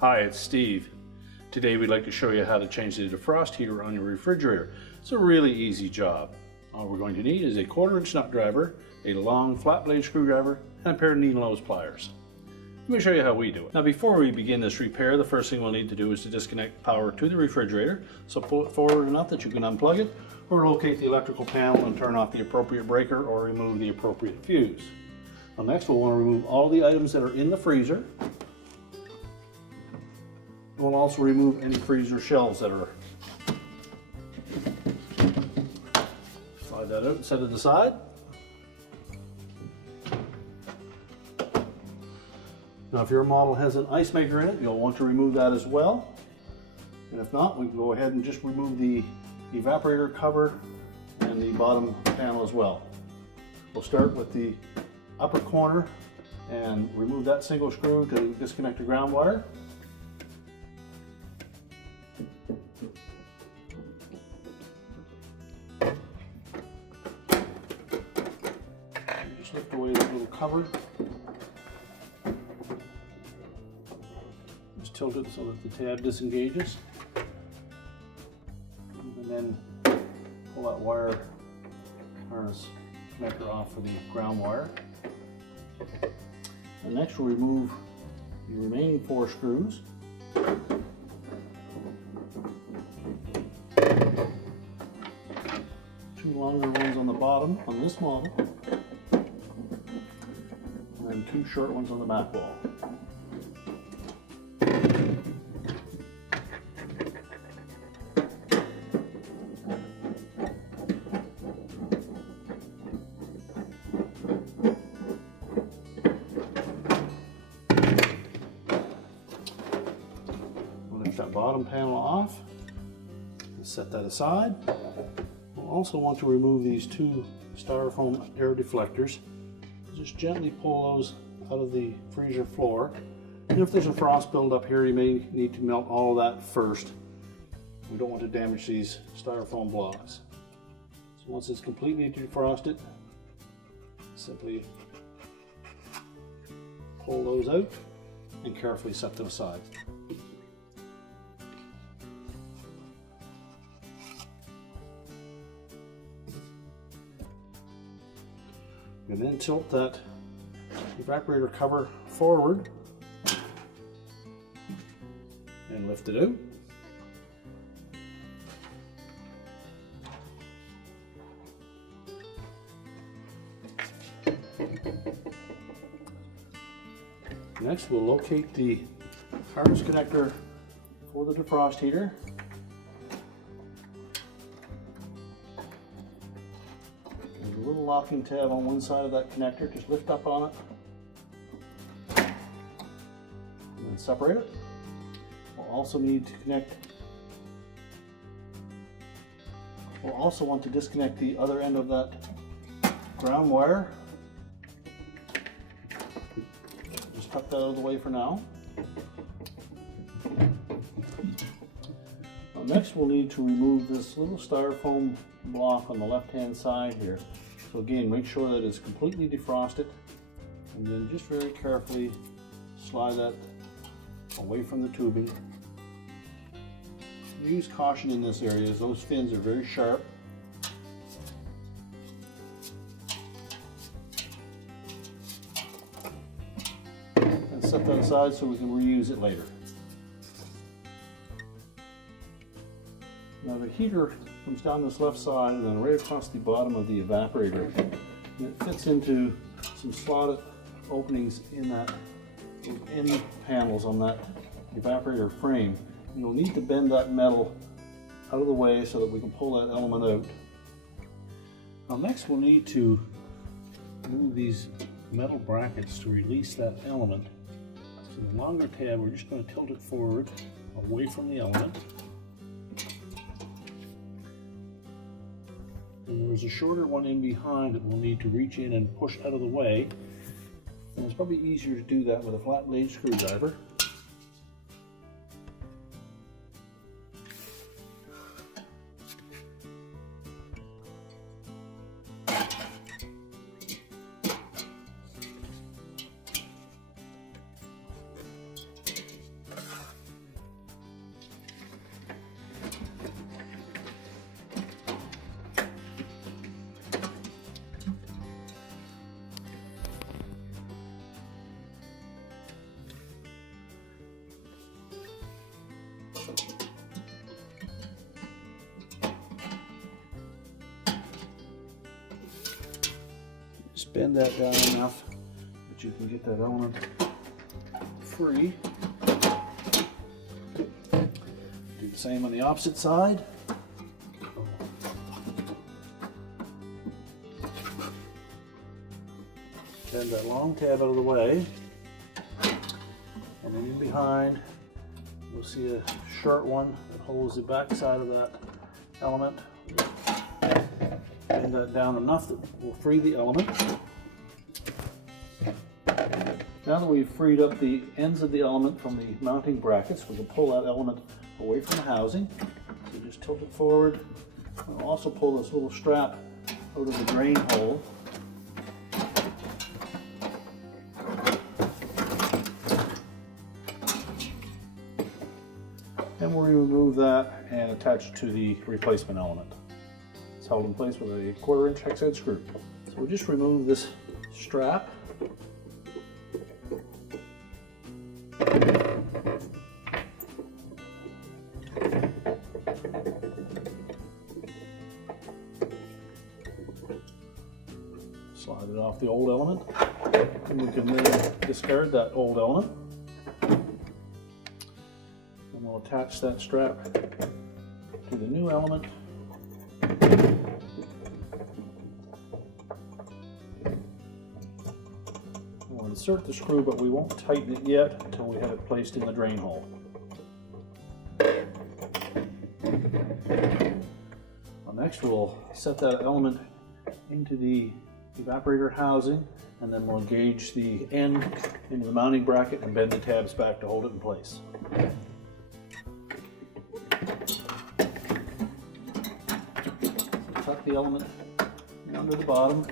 Hi, it's Steve. Today we'd like to show you how to change the defrost heater on your refrigerator. It's a really easy job. All we're going to need is a 1/4-inch nut driver, a long flat blade screwdriver, and a pair of needle nose pliers. Let me show you how we do it. Now before we begin this repair, the first thing we'll need to do is to disconnect power to the refrigerator. So pull it forward enough that you can unplug it, or locate the electrical panel and turn off the appropriate breaker or remove the appropriate fuse. Now next we'll want to remove all the items that are in the freezer. We'll also remove any freezer shelves that are. Slide that out and set it aside. Now if your model has an ice maker in it, you'll want to remove that as well. And if not, we can go ahead and just remove the evaporator cover and the bottom panel as well. We'll start with the upper corner and remove that single screw to disconnect the ground wire. Just lift away that little cover. Just tilt it so that the tab disengages. And then pull that wire harness connector off for the ground wire. And next we'll remove the remaining 4 screws. 2 longer ones on the bottom on this model, and then 2 short ones on the back wall. We'll lift that bottom panel off and set that aside. We'll also want to remove these 2 styrofoam air deflectors. Just gently pull those out of the freezer floor. And if there's a frost buildup here, you may need to melt all of that first. We don't want to damage these styrofoam blocks. So once it's completely defrosted, simply pull those out and carefully set them aside. And then tilt that evaporator cover forward and lift it out. Next we'll locate the harness connector for the defrost heater. There's a little locking tab on one side of that connector. Just lift up on it and then separate it. We'll also need to connect. We'll also want to disconnect the other end of that ground wire. Just tuck that out of the way for now. Next we'll need to remove this little styrofoam block on the left hand side here. So again, make sure that it's completely defrosted, and then just very carefully slide that away from the tubing. Use caution in this area as those fins are very sharp. And set that aside so we can reuse it later. Now the heater comes down this left side and then right across the bottom of the evaporator. And it fits into some slotted openings in that end panels on that evaporator frame. And you'll need to bend that metal out of the way so that we can pull that element out. Now next we'll need to move these metal brackets to release that element. So the longer tab, we're just going to tilt it forward away from the element. And there's a shorter one in behind that we'll need to reach in and push out of the way. And it's probably easier to do that with a flat blade screwdriver. Just bend that down enough that you can get that element free. Do the same on the opposite side. Bend that long tab out of the way, and then in behind you'll see a short one that holds the back side of that element. Bend that down enough that will free the element. Now that we've freed up the ends of the element from the mounting brackets, we can pull that element away from the housing. So just tilt it forward, and also pull this little strap out of the drain hole. And we'll remove that and attach it to the replacement element. It's held in place with a 1/4-inch hex head screw. So we'll just remove this strap. Slide it off the old element, and we can then discard that old element. And we'll attach that strap to the new element. We'll insert the screw, but we won't tighten it yet until we have it placed in the drain hole. Well, next we'll set that element into the evaporator housing, and then we'll engage the end into the mounting bracket and bend the tabs back to hold it in place. Tuck the element under the bottom.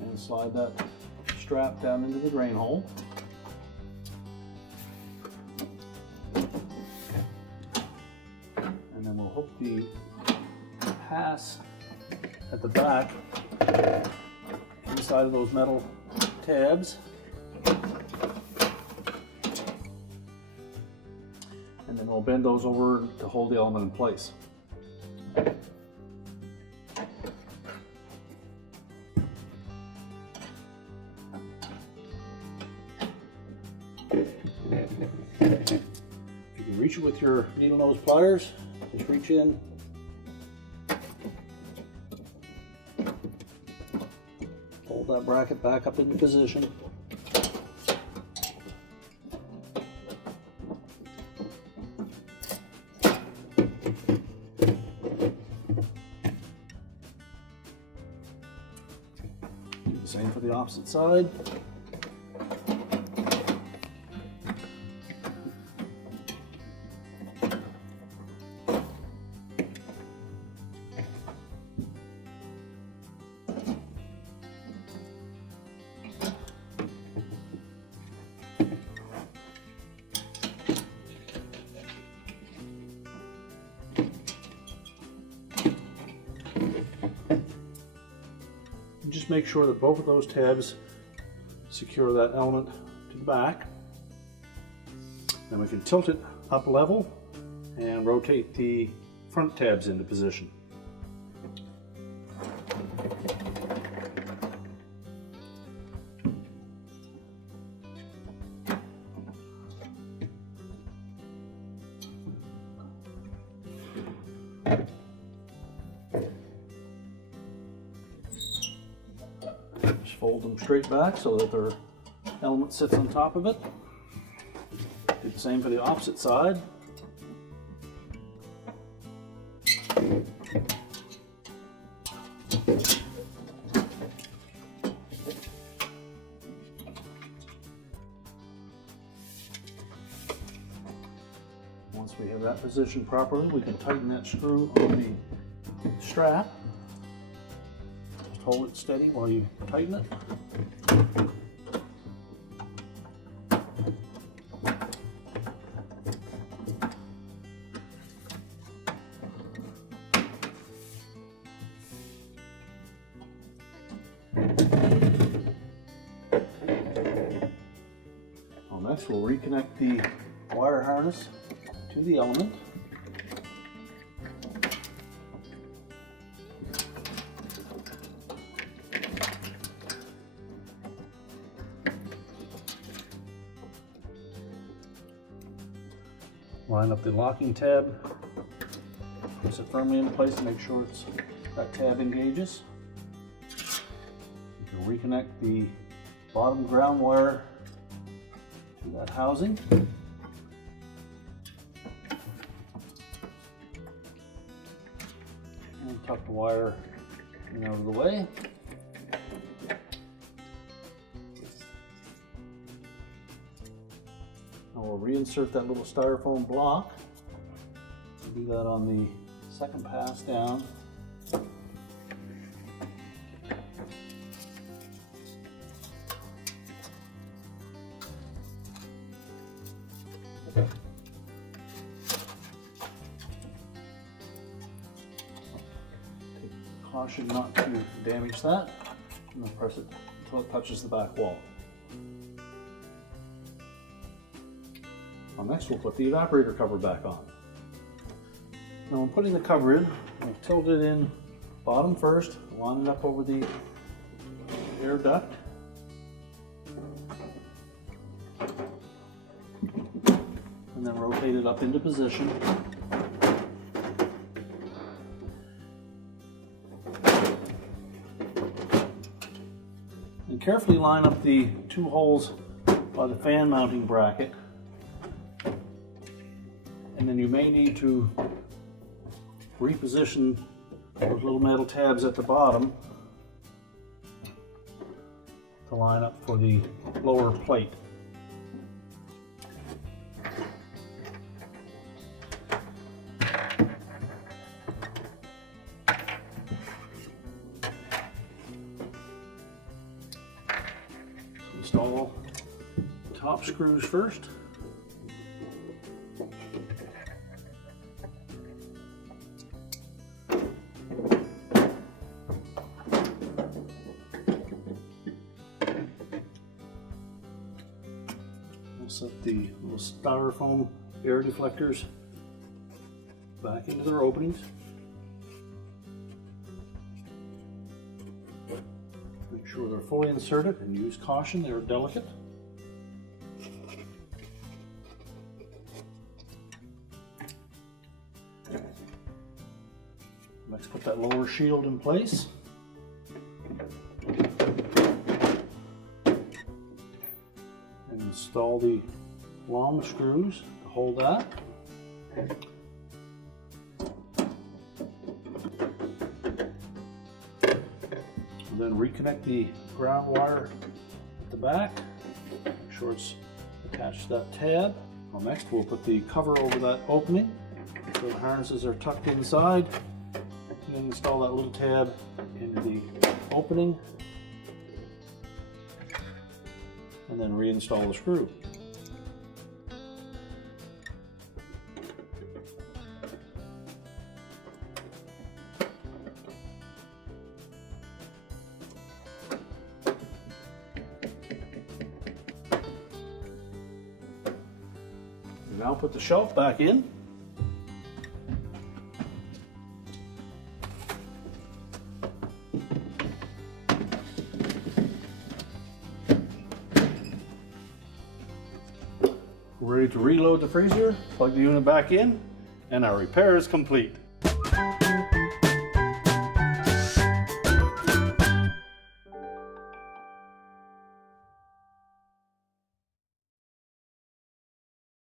And slide that strap down into the drain hole. And then we'll hook the pass at the back inside of those metal tabs. And then we'll bend those over to hold the element in place. You can reach it with your needle nose pliers. Just reach in. Hold that bracket back up into position. Do the same for the opposite side. Just make sure that both of those tabs secure that element to the back. Then we can tilt it up level and rotate the front tabs into position. Just fold them straight back so that their element sits on top of it. Do the same for the opposite side. Once we have that positioned properly, we can tighten that screw on the strap. Just hold it steady while you tighten it. Next, we'll reconnect the wire harness to the element. Line up the locking tab, press it firmly into place to make sure that tab engages. You can reconnect the bottom ground wire to that housing. And tuck the wire in out of the way. Now we'll reinsert that little styrofoam block. We'll do that on the second pass down. Caution not to damage that, and then press it until it touches the back wall. Well, next we'll put the evaporator cover back on. Now when putting the cover in, we'll tilt it in bottom first, line it up over the air duct. And then rotate it up into position. And carefully line up the two holes by the fan mounting bracket. And then you may need to reposition those little metal tabs at the bottom to line up for the lower plate. Install the top screws first. We'll set the little styrofoam air deflectors back into their openings. Make sure they're fully inserted and use caution, they're delicate. Next, put that lower shield in place. And install the long screws to hold that. Then reconnect the ground wire at the back, make sure it's attached to that tab. Well, next we'll put the cover over that opening, make sure the harnesses are tucked inside, and then install that little tab into the opening, and then reinstall the screw. Now put the shelf back in. We're ready to reload the freezer, plug the unit back in, and our repair is complete.